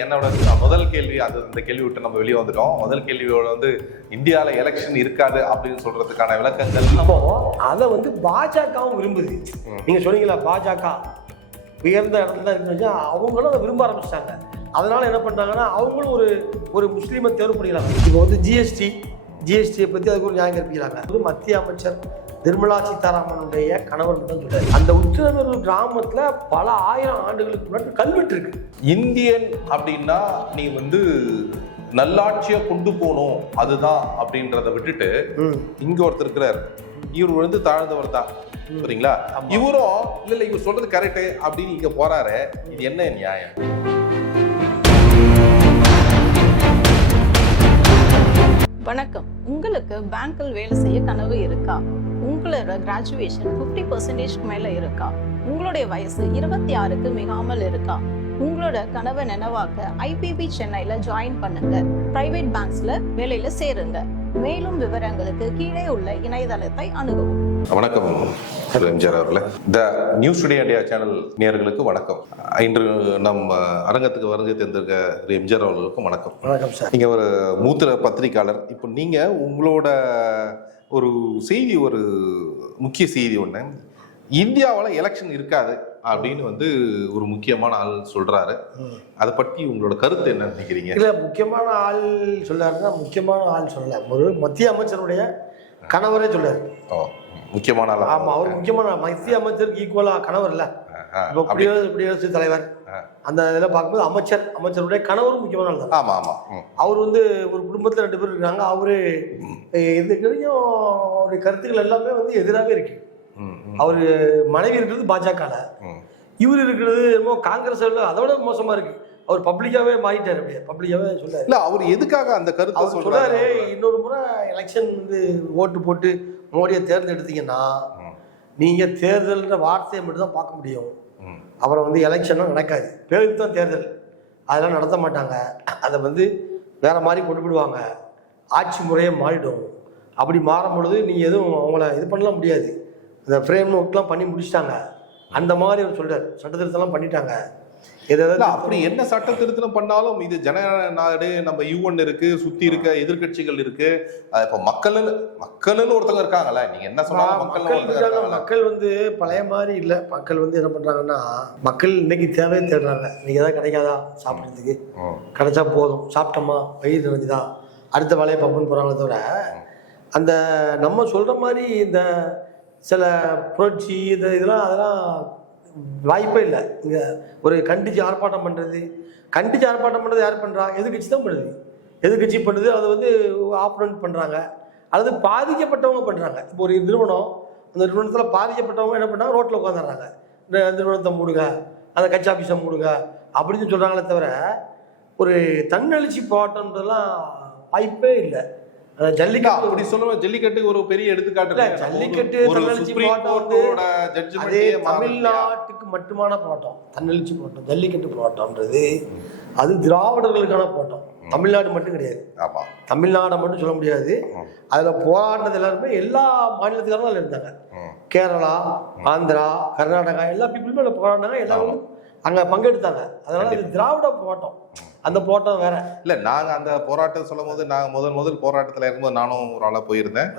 என்னோட முதல் கேள்வி அந்த கேள்வி விட்டு நம்ம வெளியே வந்துட்டோம். முதல் கேள்வியோட இந்தியாவில் எலெக்ஷன் இருக்காது அப்படின்னு சொல்றதுக்கான விளக்கங்கள். அப்போ அதை பாஜகவும் விரும்புது. நீங்க சொன்னீங்களா பாஜக உயர்ந்த இடத்துல தான் இருக்குன்னு, அவங்களும் அதை விரும்ப ஆரம்பிச்சிட்டாங்க. அதனால என்ன பண்றாங்கன்னா அவங்களும் ஒரு முஸ்லீமை தேர்வு பண்ணிக்கிறாங்க. இப்போ ஜிஎஸ்டியை பற்றி அதுக்கு ஒரு நியாயம் கற்பிக்கிறாங்க. மத்திய அமைச்சர் நிர்மலா சீதாராமனுடைய கணவர் தான் சொல்றாரு. அந்த உத்திரமேரூர் கிராமத்துல பல ஆயிரம் ஆண்டுகளுக்கு முன்னாடி கல்வெட்டு இருக்கு. இந்தியன் அப்படின்னா நீ நல்லாட்சியை கொண்டு போகணும் அதுதான் அப்படின்றத விட்டுட்டு இங்க ஒருத்தர் இருக்கிறார், இவர் தாழ்ந்தவர் தான் சரிங்களா, இவரும் இல்ல இவர் சொல்றது கரெக்ட் அப்படின்னு இங்க போறாரு. இது என்ன நியாயம்? வணக்கம். உங்களுக்கு பேங்கில் வேலை செய்ய கனவு இருக்கா? உங்களோட கிராஜுவேஷன் 50% மேல இருக்கா? உங்களுடைய வயசு 26க்கு மிகாமல் இருக்கா? உங்களோட கனவை நினைவாக்க ஐபிபி சென்னையில ஜாயின் பண்ணுங்க. பிரைவேட் பேங்க்ஸ்ல வேலையில சேருங்க. மேலும் விவரங்களுக்கு கீழே உள்ள இணையதளத்தை அணுகவும். வணக்கம் எம்ஜிஆர் அவர்களே. The news today India channel நேயர்களுக்கு வணக்கம். இன்று நம் அரங்கத்துக்கு வருகை தந்திருக்க எம்ஜிஆர் அவர்களுக்கும் வணக்கம். வணக்கம் சார். நீங்க ஒரு மூத்த பத்திரிகையாளர். இப்போ நீங்க உங்களோட ஒரு செய்தி, ஒரு முக்கிய செய்தி ஒண்ணு, இந்தியாவில் எலெக்ஷன் இருக்காது அப்படின்னு ஒரு முக்கியமான ஆள் சொல்றாரு. அதை பற்றி உங்களோட கருத்து என்ன நினைக்கிறீங்க? இல்ல முக்கியமான ஆள் சொல்லாருன்னா முக்கியமான ஆள் சொல்லல, ஒரு மத்திய அமைச்சருடைய கணவரே சொல்றாரு. முக்கியமான ஆள். ஆமா, அவர் முக்கியமான மத்திய அமைச்சருக்கு ஈக்குவலா கணவர் இல்ல. இப்போ குடியரசுத் தலைவர் அந்த இதில் பார்க்கும்போது அமைச்சருடைய கணவரும் முக்கியமான ஆள் தான். ஆமா ஆமா. அவர் ஒரு குடும்பத்துல 2 பேர் இருக்காங்க. அவரு இதுக்கு வரைக்கும் அவருடைய கருத்துக்கள் எல்லாமே எதிராகவே இருக்கு. அவரு மனைவி இருக்கிறது பாஜக, இவர் இருக்கிறது என்னமோ காங்கிரஸ், அதோட மோசமா இருக்கு. அவர் பப்ளிக்காவே மாறிட்டாரு. அப்படியே பப்ளிக்காவே சொல்றாரு. இல்ல அவர் எதுக்காக அந்த கருத்தை சொல்றாரு? இன்னொரு முறை எலெக்ஷன் ஓட்டு போட்டு மோடியை தேர்ந்தெடுத்தீங்கன்னா நீங்க தேர்தல்ன்ற வார்த்தையை மட்டும் தான் பார்க்க முடியும். அப்புறம் எலெக்ஷனும் நடக்காது. பேருக்கு தான் தேர்தல், அதெல்லாம் நடத்த மாட்டாங்க. அதை வேற மாதிரி கொண்டு போடுவாங்க. ஆட்சி முறையே மாறிடும். அப்படி மாறும் பொழுது நீங்க எதுவும் அவங்கள இது பண்ணலாம் முடியாது. இந்த ஃப்ரேம் ஒர்க்லாம் பண்ணி முடிச்சிட்டாங்க. அந்த மாதிரி அவர் சொல்றாரு. சட்ட திருத்தம்லாம் பண்ணிட்டாங்க. அப்படி என்ன சட்ட திருத்தம் பண்ணாலும் இது ஜனநாயக நாடு, நம்ம யூஎன் இருக்கு, சுத்தி இருக்க எதிர்கட்சிகள் இருக்கு. இப்ப மக்கள்னு ஒருத்தவங்க இருக்காங்கல்ல, நீங்க என்ன சொன்னாலும் மக்கள் பழைய மாதிரி இல்ல. மக்கள் என்ன பண்றாங்கன்னா, மக்கள் இன்னைக்கு தேவையை தேடுறாங்க. நீங்க ஏதாவது கிடைக்காதா சாப்பிட்றதுக்கு, கிடைச்சா போதும், சாப்பிட்டோமா வயிறு நிறைஞ்சுதா, அடுத்த வேலையை பார்ப்போம்னு போறாங்களே தவிர அந்த நம்ம சொல்ற மாதிரி இந்த சில புரட்சி அதெல்லாம் வாய்ப்பே இல்லை. இங்க ஒரு கண்டிச்சு ஆர்ப்பாட்டம் பண்றது யார் பண்றா? எதிர்கட்சி தான் பண்ணுது. எதிர்கட்சி பண்ணுது. அதை ஆப்போனன்ட் பண்றாங்க, அல்லது பாதிக்கப்பட்டவங்க பண்றாங்க. இப்போ ஒரு நிறுவனம், அந்த நிறுவனத்துல பாதிக்கப்பட்டவங்க என்ன பண்ணாங்க, ரோட்ல உட்காந்துடுறாங்க. இந்த நிறுவனத்தை மூடுங்க, அந்த கட்சி ஆபீஸை மூடுங்க அப்படின்னு சொல்றாங்களே தவிர ஒரு தன்னெழுச்சி போராட்டம்ன்றதெல்லாம் வாய்ப்பே இல்லை. ஜல்லிக்கட்டு அப்படி சொல்லுவோம். ஜல்லிக்கட்டு ஒரு பெரிய எடுத்துக்காட்டு. ஜல்லிக்கட்டு தன்னெழுச்சி போராட்டம் தமிழ்நாட்டுக்கு மட்டுமான போராட்டம். தன்னெழுச்சி போராட்டம், ஜல்லிக்கட்டு போராட்டம்ன்றது அது திராவிடர்களுக்கான போராட்டம். தமிழ்நாடு மட்டும் கிடையாது. தமிழ்நாடை மட்டும் சொல்ல முடியாது. அதுல போராடினது எல்லாருமே எல்லா மாநிலத்துக்காரும் அதுல இருந்தாங்க. கேரளா, ஆந்திரா, கர்நாடகா எல்லா பீப்புளுமே அதுல போராடினாங்க. எல்லாரும் அங்க பங்கெடுத்தாங்க. அதனால அது திராவிட போராட்டம். அந்த போராட்டம் வேற இல்ல. நாங்க அந்த போராட்டம் சொல்லும் போது, நாங்க முதல் போராட்டத்துல இருக்கும்போது நானும் ஒரு ஆளா போயிருந்தேன்.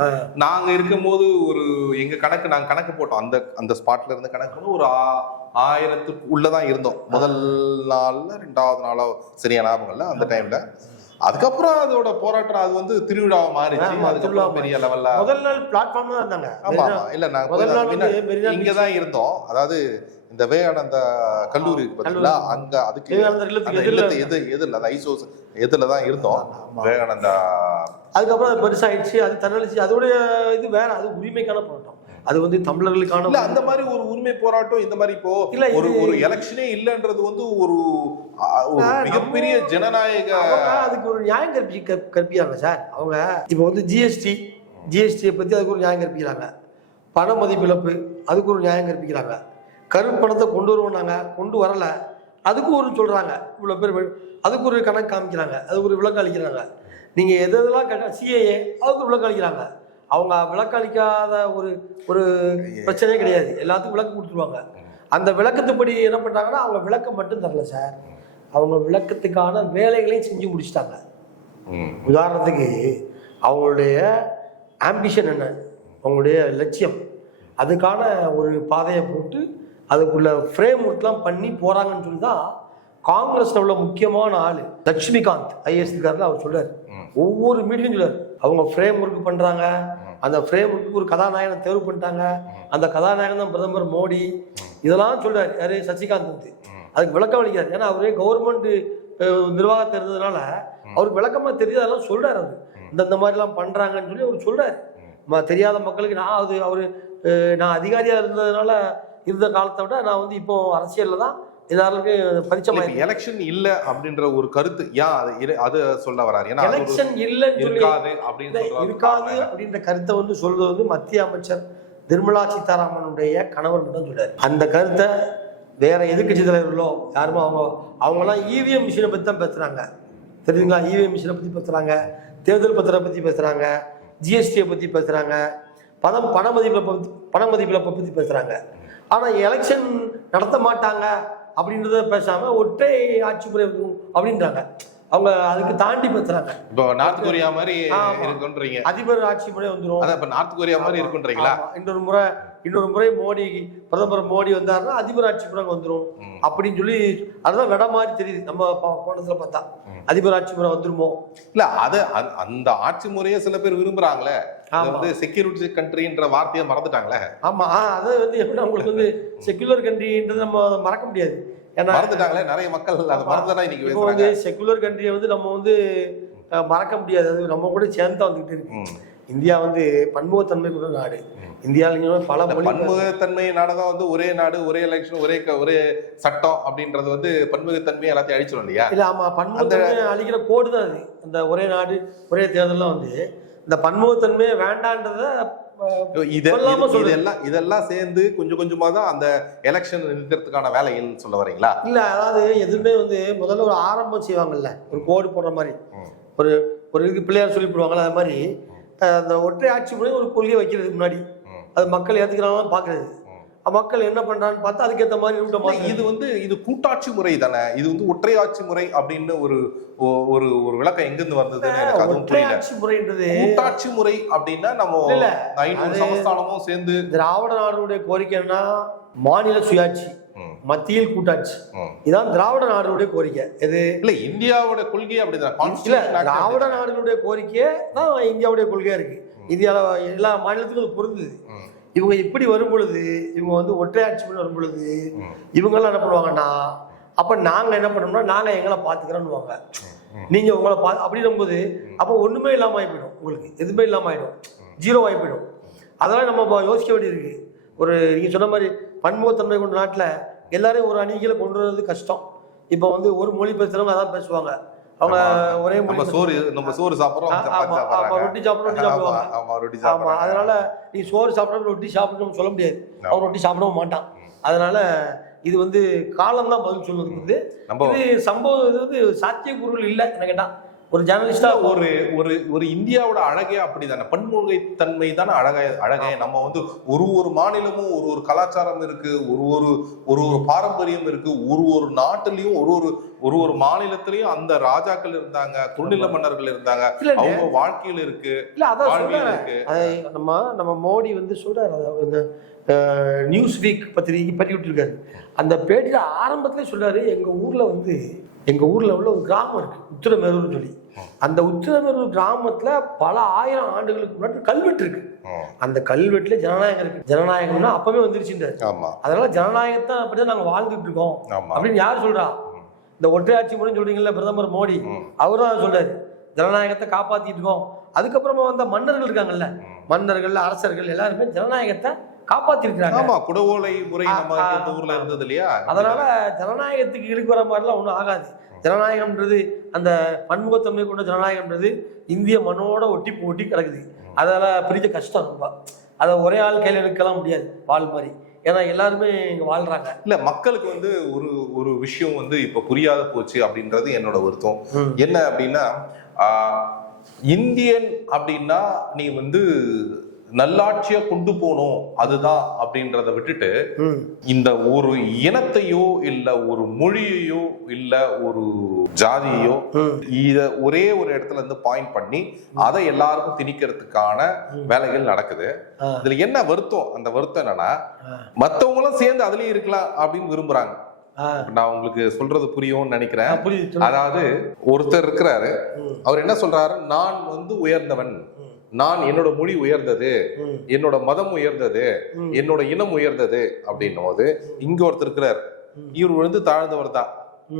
நாங்க இருக்கும் போது நாங்க கணக்கு போட்டோம். அந்த ஸ்பாட்ல இருந்து கணக்கு ஒரு 1000க்கு உள்ளதான் இருந்தோம். முதல் நாள்ல 2வது நாளோ சரியா ஞாபகம் இல்ல அந்த டைம்ல. அதுக்கப்புறம் அதோட போராட்டம் அது திருவிழாவை மாறிச்சு. அதுக்கப்புறம் பெரிய லெவல்ல முதல் நாள் பிளாட்ஃபார்ம்ல இருந்தாங்க. ஆமா இல்ல, நாங்க இங்கதான் இருந்தோம். அதாவது இந்த விவேகானந்தா கல்லூரி இருக்கு பாத்தீங்களா, அங்க அதுக்கு எதுலதான் இருந்தோம். விவேகானந்தா அதுக்கப்புறம் அது பெருசாயிடுச்சு. அது தன்னெழுச்சி, அதோடைய இது வேற. அது உரிமைக்கான போராட்டம். அது தமிழர்களுக்கான இல்ல. அந்த மாதிரி ஒரு உரிமை போராட்டம் இந்த மாதிரி இப்போ ஒரு எலெக்ஷனே இல்லன்றது ஒரு மிகப்பெரிய ஜனநாயக, அதுக்கு ஒரு நியாயம் கற்பிக்கிறாங்க சார் அவங்க. இப்போ ஜிஎஸ்டியை பத்தி அதுக்கு ஒரு நியாயம் கற்பிக்கிறாங்க. பண மதிப்பிழப்பு அதுக்கு ஒரு நியாயம் கற்பிக்கிறாங்க. கருப்பணத்தை கொண்டு வருவோம், நாங்கள் கொண்டு வரலை, அதுக்கு ஒரு சொல்கிறாங்க. இவ்வளோ பேர் அதுக்கு ஒரு கணக்கு காமிக்கிறாங்க, அதுக்கு ஒரு விளக்கம் அளிக்கிறாங்க. நீங்கள் எதெல்லாம் சிஏஏ அதுக்கு விளக்கம் அளிக்கிறாங்க. அவங்க விளக்கம் அளிக்காத ஒரு பிரச்சனையே கிடையாது. எல்லாத்துக்கும் விளக்கம் கொடுத்துருவாங்க. அந்த விளக்கத்துப்படி என்ன பண்ணுறாங்கன்னா அவங்க விளக்கம் மட்டும் தரல சார். அவங்க விளக்கத்துக்கான வேலைகளையும் செஞ்சு முடிச்சிட்டாங்க. உதாரணத்துக்கு அவங்களுடைய ஆம்பிஷன் என்ன, அவங்களுடைய லட்சியம், அதுக்கான ஒரு பாதையை போட்டு அதுக்குள்ள ஃப்ரேம் ஒர்க்லாம் பண்ணி போறாங்கன்னு சொல்லி தான் காங்கிரஸ்ல உள்ள முக்கியமான ஆளு லட்சுமிகாந்த் ஐஏஎஸ் இருக்காருல அவர் சொல்றாரு, ஒவ்வொரு மீட்டிங்கும் சொல்றாரு அவங்க ஃப்ரேம் ஒர்க் பண்றாங்க, அந்த ஃப்ரேம் ஒர்க்கு ஒரு கதாநாயகனை தேர்வு பண்ணிட்டாங்க, அந்த கதாநாயகன் தான் பிரதமர் மோடி, இதெல்லாம் சொல்றாரு. யாரு? சசிகாந்த் வந்து அதுக்கு விளக்கம் அளிக்கிறார். ஏன்னா அவரே கவர்மெண்ட் நிர்வாகத்தை இருந்ததுனால அவருக்கு விளக்கமா தெரியுது, அதெல்லாம் சொல்றாரு. அது இந்த மாதிரிலாம் பண்றாங்கன்னு சொல்லி அவர் சொல்றாரு. தெரியாத மக்களுக்கு நான் அதிகாரியா இருந்ததுனால இருந்த காலத்தை விட நான் வந்து இப்போ அரசியல்ல தான் எல்லாருக்கும் பரிச்சயம். எலெக்ஷன் இல்ல அப்படின்ற ஒரு கருத்து ஏன் அது சொல்ல வராரு? ஏன்னா எலெக்ஷன் இல்லைன்னு இருக்காது அப்படின்ற கருத்தை வந்து சொல்றது வந்து மத்திய அமைச்சர் நிர்மலா சீதாராமனுடைய கணவர் மட்டும் சொல்றாரு. அந்த கருத்தை வேற எதிர்கட்சி தலைவர்களோ யாருமே அவங்கலாம் இவிஎம் மிஷினை பத்தி தான் பேசுறாங்க, தெரியுதுங்களா? இவிஎம் மிஷினை பத்தி பேசுறாங்க, தேர்தல் பத்திரம் பத்தி பேசுறாங்க, ஜிஎஸ்டியை பத்தி பேசுறாங்க, பண மதிப்பிழப்பை பத்தி பேசுறாங்க. ஆனா எலெக்ஷன் நடத்த மாட்டாங்க அப்படின்றத பேசாம ஒற்றை ஆட்சி முறை அப்படின்றாங்க. அவங்க அதுக்கு தாண்டி பேசுறாங்க. இப்போ நார்த் கொரியா மாதிரி இருக்குன்றீங்க, அதிபர் ஆட்சி முறை வந்துடும். அதான் இப்ப நார்த் கொரியா மாதிரி இருக்குன்றீங்களா? இன்னொரு முறை மோடி பிரதமர் மோடி வந்தாருன்னா அதிபர் ஆட்சி முறை வந்துடும் அப்படின்னு சொல்லி அதுதான் விட மாதிரி தெரியுது. நம்ம போனதுல பார்த்தா அதிபர் ஆட்சி முறை வந்துருமோ இல்ல, அந்த ஆட்சி முறையை சில பேர் விரும்புறாங்களே, வந்து செக்யூரிட்டி கண்ட்ரின்ற வார்த்தையை மறந்துட்டாங்களே. ஆமா, அது வந்து எப்படி உங்களுக்கு வந்து செக்யூலர் கண்ட்ரின்றது நம்ம மறக்க முடியாது. மறந்துட்டாங்களே நிறைய மக்கள், அதை மறந்துதான் இன்னைக்கு வந்து செக்குலர் கண்ட்ரியை வந்து நம்ம வந்து மறக்க முடியாது. அது நம்ம கூட சேர்ந்து வந்துகிட்டு இருக்கு. இந்தியா வந்து பன்முகத்தன்மை கொண்ட நாடு. இந்தியாவில பல பன்முகத்தன்மை நாடுதான் வந்து ஒரே நாடு, ஒரே எலெக்ஷன், ஒரே சட்டம் அப்படின்றது வந்து பன்முகத்தன்மை எல்லாத்தையும் அழிச்சிடும் இல்லையா? இல்ல, ஆமா, பன்முகத்தன்மை அழிக்கிற கோடு தான் அது. அந்த ஒரே நாடு ஒரே தேர்தல்லாம் வந்து இந்த பன்முகத்தன்மையை வேண்டான்றத இதெல்லாம் சேர்ந்து கொஞ்சம் கொஞ்சமா தான் அந்த எலெக்ஷன் நிறுத்துறதுக்கான வேலைகள் சொல்ல வரீங்களா? இல்ல, அதாவது எதுவுமே வந்து முதல்ல ஒரு ஆரம்பம் செய்வாங்கல்ல, ஒரு கோடு போடுற மாதிரி, ஒரு பிள்ளையார் சொல்லி போடுவாங்கல்ல, அது மாதிரி அந்த ஒற்றை ஆட்சி முறை ஒரு கொள்கையை வைக்கிறதுக்கு முன்னாடி அது மக்கள் ஏத்துக்கிறாங்கன்னு பாக்குறது. மக்கள் என்ன பண்றான்னு பார்த்தா அதுக்கேற்ற மாதிரி இது கூட்டாட்சி முறை தானே, இது வந்து ஒற்றை ஆட்சி முறை அப்படின்னு ஒரு ஒரு ஒரு விளக்கம் எங்கிருந்து வந்தது? கூட்டாட்சி முறை அப்படின்னா நம்ம 500 சமஸ்தானமும் சேர்ந்து திராவிட நாடுடைய கோரிக்கைன்னா மாநில சுயாட்சி, மத்தியில் கூட்டாட்சி, இதான் திராவிட நாடுடைய கோரிக்கை. இது இல்ல இந்தியாவோட கொள்கை அப்படிதான். திராவிட நாடுகளுடைய கோரிக்கையே தான் இந்தியாவுடைய கொள்கையா இருக்கு. இந்தியாவில் எல்லா மாநிலத்துக்கும் பொருந்தது. இவங்க இப்படி வரும் பொழுது, இவங்க வந்து ஒற்றை ஆட்சி பண்ணி வரும் பொழுது இவங்கெல்லாம் என்ன பண்ணுவாங்கன்னா, அப்ப நாங்க என்ன பண்ணோம்னா நாங்க எங்களை பாத்துக்கிறோம்னுவாங்க. நீங்க உங்களை அப்படின்னும் போது அப்போ ஒண்ணுமே இல்லாம ஆயிடும், உங்களுக்கு எதுவுமே இல்லாம ஆயிடும், ஜீரோ ஆயிடும். அதெல்லாம் நம்ம யோசிக்க வேண்டியிருக்கு. நீங்க சொன்ன மாதிரி பன்முகத்தன்மை கொண்ட நாட்டுல எல்லாரையும் ஒரு அணிகளை கொண்டு வர்றது கஷ்டம். இப்போ வந்து ஒரு மொழி பேசுறவங்க அதான் பேசுவாங்க. அவங்க ஒரே சோறு சாப்பிடுறோம், ரொட்டி சாப்பிடுவாங்க. அதனால நீ சோறு சாப்பிடணும் ரொட்டி சாப்பிடணும்னு சொல்ல முடியாது, அவன் ரொட்டி சாப்பிடவும் மாட்டான். அதனால இது வந்து காலம் தான் பதில் சொல்றதுக்கு வந்து இது சம்பவம், இது வந்து சாத்தியக்கூறுகள் இல்லை என்ன கேட்டா. ஒரு ஜேர்னலிஸ்டா ஒரு இந்தியாவோட அழகே அப்படிதானே, பன்முகத்தன்மை தானே அழகே. நம்ம வந்து ஒரு மாநிலமும் ஒரு கலாச்சாரம் இருக்கு, ஒரு பாரம்பரியம் இருக்கு. ஒரு நாட்டிலையும் ஒரு மாநிலத்திலையும் அந்த ராஜாக்கள் இருந்தாங்க, துணைநிலை மன்னர்கள் இருந்தாங்க, அவங்க வாழ்க்கையில இருக்கு, வாழ்வியல் இருக்கு. நம்ம மோடி வந்து சொல்றாரு, நியூஸ் வீக் பத்திரிகை பற்றி விட்டுருக்காரு. அந்த பேட்டியில ஆரம்பத்திலே சொல்றாரு, எங்க ஊர்ல உள்ள ஒரு கிராமம் இருக்கு உத்திரமேரூர்னு சொல்லி. அந்த உத்திரமேரூர் கிராமத்துல பல ஆயிரம் ஆண்டுகளுக்கு முன்னாடி கல்வெட்டு இருக்கு. அந்த கல்வெட்டுல ஜனநாயகம் இருக்கு. ஜனநாயகம்னா அப்பவே வந்துருச்சுன்றாரு. அதனால ஜனநாயகத்தை அப்படிதான் நாங்க வாழ்ந்துட்டு இருக்கோம் அப்படின்னு யார் சொல்றா? இந்த ஒற்றையாட்சி முறை சொல்றீங்கல்ல பிரதமர் மோடி, அவர்தான் சொல்றாரு ஜனநாயகத்தை காப்பாத்திட்டு இருக்கோம். அதுக்கப்புறமா வந்த மன்னர்கள் இருக்காங்கல்ல, மன்னர்கள் அரசர்கள் எல்லாருமே ஜனநாயகத்தை காப்பாத்திருக்கிறாங்க. ஆமா, குடவோலை முறை நம்ம ஊர்ல இருந்தது இல்லையா? அதனால ஜனநாயகத்துக்கு இழுக்கு வர மாதிரிலாம் ஒன்றும் ஆகாது. ஜனநாயகம்ன்றது, அந்த பன்முகத்தன்மை கொண்ட ஜனநாயகம்ன்றது இந்திய மண்ணோட ஒட்டி கிடக்குது. அதெல்லாம் பிரிச்ச கஷ்டம் ரொம்ப. அதை ஒரே ஆள் கையில் எடுக்கலாம் முடியாது வாழ் மாதிரி. ஏன்னா எல்லாருமே இங்க வாழ்றாங்க. இல்ல, மக்களுக்கு வந்து ஒரு விஷயம் வந்து இப்ப புரியாத போச்சு அப்படின்றது என்னோட வருத்தம். என்ன அப்படின்னா, இந்தியன் அப்படின்னா நீ வந்து நல்லாட்சியை கொண்டு போகணும் அதுதான் அப்படின்றத விட்டுட்டு இந்த ஒரு இனத்தையோ இல்ல ஒரு மொழியையோ இல்ல ஒரு ஜாதியையோ இத ஒரே ஒரு இடத்துல இருந்து பாயிண்ட் பண்ணி அதை எல்லாருக்கும் திணிக்கிறதுக்கான வேலைகள் நடக்குது. இதுல என்ன வருத்தம், அந்த வருத்தம் என்னன்னா மத்தவங்களும் சேர்ந்து அதுலயும் இருக்கலாம் அப்படின்னு விரும்புறாங்க. நான் உங்களுக்கு சொல்றது புரியும்னு நினைக்கிறேன். அதாவது ஒருத்தர் இருக்கிறாரு, அவர் என்ன சொல்றாரு, நான் வந்து உயர்ந்தவன், நான் என்னோட மொழி உயர்ந்தது, என்னோட மதம் உயர்ந்தது, என்னோட இனம் உயர்ந்தது அப்படின்னும் போது இங்க ஒருத்தர் இருக்கிறார், இவர் வந்து தாழ்ந்தவர் தான்,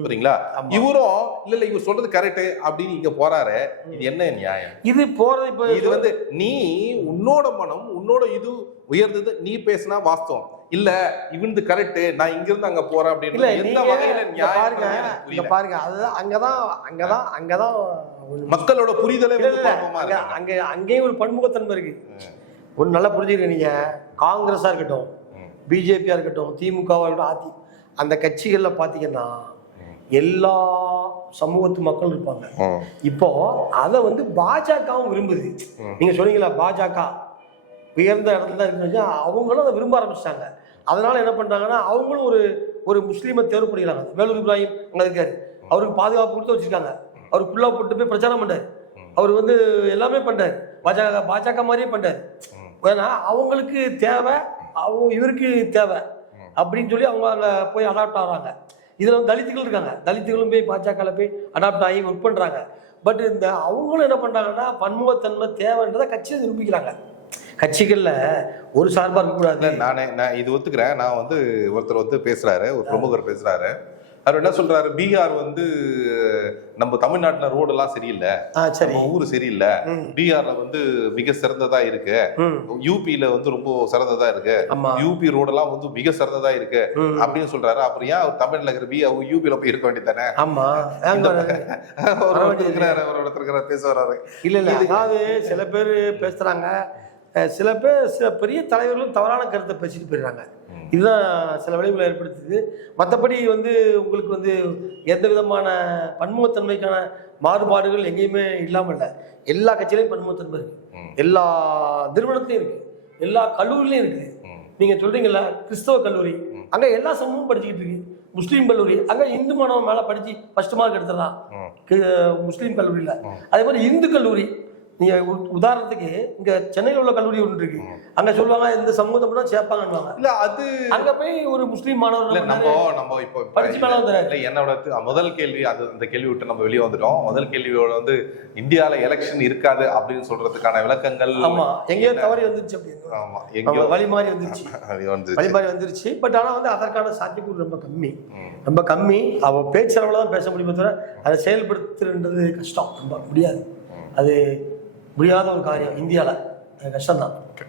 புரியுங்களா? இவரும் இல்ல இவர் சொல்றது கரெக்ட் அப்படின்னு இங்க போறாரு. இது என்ன நியாயம்? இது போறது இது வந்து நீ உன்னோட மனம் உன்னோட இது உயர்ந்தது நீ பேசினா வாஸ்தவம் இல்ல, இவனது கரெக்ட், நான் இங்க இருந்து அங்க போறேன் அப்படின்னு எந்த வகையில நியாயம் பாருங்க. அதுதான் அங்கதான் மக்களோட புரிதலே அங்கேயும் ஒரு பன்முகத்தன்மை இருக்கு. ஒரு நல்லா புரிஞ்சுக்க, நீங்க காங்கிரஸா இருக்கட்டும், பிஜேபியா இருக்கட்டும், திமுகவா இருக்கட்டும், அந்த கட்சிகள்ல பாத்தீங்கன்னா எல்லா சமூகத்து மக்கள் இருப்பாங்க. இப்போ அதை வந்து பாஜகவும் விரும்புது. நீங்க சொன்னீங்களா பாஜக உயர்ந்த இடத்துல தான் இருக்கு, அவங்களும் அதை விரும்ப ஆரம்பிச்சிட்டாங்க. அதனால என்ன பண்றாங்கன்னா அவங்களும் ஒரு முஸ்லீமை தேர்வு பண்ணிக்கிறாங்க. வேலூர் இப்ராஹிம் அங்க இருக்காரு, அவருக்கு பாதுகாப்பு கொடுத்து வச்சிருக்காங்க. அவர் புல்லா போட்டு போய் பிரச்சாரம் பண்றாரு, அவர் வந்து எல்லாமே பண்றாரு, பாஜக மாதிரியே பண்றாரு. ஏன்னா அவங்களுக்கு தேவை, இவருக்கு தேவை அப்படின்னு சொல்லி அவங்க அங்க போய் அடாப்ட் ஆகிறாங்க. இதுல வந்து தலித்துகள் இருக்காங்க, தலித்துகளும் போய் பாஜக போய் அடாப்ட் ஆகி ஒர்க் பண்றாங்க. பட் இந்த அவங்களும் என்ன பண்றாங்கன்னா பன்முகத்தன்மை தேவைன்றதை கட்சியை நிரூபிக்கிறாங்க. கட்சிகள்ல ஒரு சார்பா இருக்கக்கூடாது. நான் இது ஒத்துக்கிறேன். நான் வந்து ஒருத்தர் வந்து பேசுறாரு, ஒரு பிரமுகர் பேசுறாரு, அவர் என்ன சொல்றாரு, பீகார் வந்து நம்ம தமிழ்நாட்டுல ரோடு எல்லாம் சரியில்லை, ஊரு சரியில்லை, பீகார்ல வந்து மிக சிறந்ததா இருக்கு, யூபியில வந்து ரொம்ப சிறந்ததா இருக்கு, யூபி ரோடு எல்லாம் வந்து மிக சிறந்ததா இருக்கு அப்படின்னு சொல்றாரு. அப்புறம் ஏன் அவர் தமிழ்ல இருக்கிற யூபியில போய் இருக்க வேண்டியதானே? ஆமா, பேச வர்றாரு. இல்ல அதாவது சில பேர் பேசுறாங்க, சில பெரிய தலைவர்களும் தவறான கருத்தை பேசிட்டு போயிடுறாங்க. இதுதான் சில விளைவுகளை ஏற்படுத்துது. மற்றபடி வந்து உங்களுக்கு வந்து எந்த விதமான பன்முகத்தன்மைக்கான மாறுபாடுகள் எங்கேயுமே இல்லாமல் இல்லை. எல்லா கட்சியிலையும் பன்முகத்தன்மை இருக்கு, எல்லா நிறுவனத்திலையும் இருக்கு, எல்லா கல்லூரிலையும் இருக்குது. நீங்க சொல்றீங்கல்ல கிறிஸ்தவ கல்லூரி, அங்க எல்லா சமூகமும் படிச்சுக்கிட்டு இருக்கு. முஸ்லீம் கல்லூரி, அங்க இந்து மாணவன் மேல படிச்சு ஃபர்ஸ்ட் மார்க் எடுத்துடலாம் முஸ்லீம் கல்லூரியில. அதே மாதிரி இந்து கல்லூரி, நீங்க உதாரணத்துக்கு இங்க சென்னையில் உள்ள கல்லூரி ஒன்று இருக்கு, அங்க சொல்லுவாங்க இந்த சமூகத்தை மட்டும் சேர்ப்பாங்க. இல்ல அது அங்க போய் ஒரு முஸ்லீம் மாணவர் நம்ம இப்போ படிச்சு மேல வந்துடுறாரு. என்னோட முதல் கேள்வி அது, அந்த கேள்வி விட்டு நம்ம வெளியே வந்துட்டோம். முதல் கேள்வியோட வந்து இந்தியால எலெக்ஷன் இருக்காது அப்படின்னு சொல்றதுக்கான விளக்கங்கள் எங்கேயோ தவறி வந்துருச்சு அப்படின்னு. ஆமா, எங்கேயோ வழி மாறி வந்துருச்சு. பட் ஆனா வந்து அதற்கான சாத்தியக்கூறு ரொம்ப கம்மி. அவ பேச்சளவுல தான் பேச முடியுமே தவிர அதை செயல்படுத்துறது கஷ்டம், ரொம்ப முடியாது. அது முடியாத ஒரு காரியம் இந்தியாவில், கஷ்டம்தான்.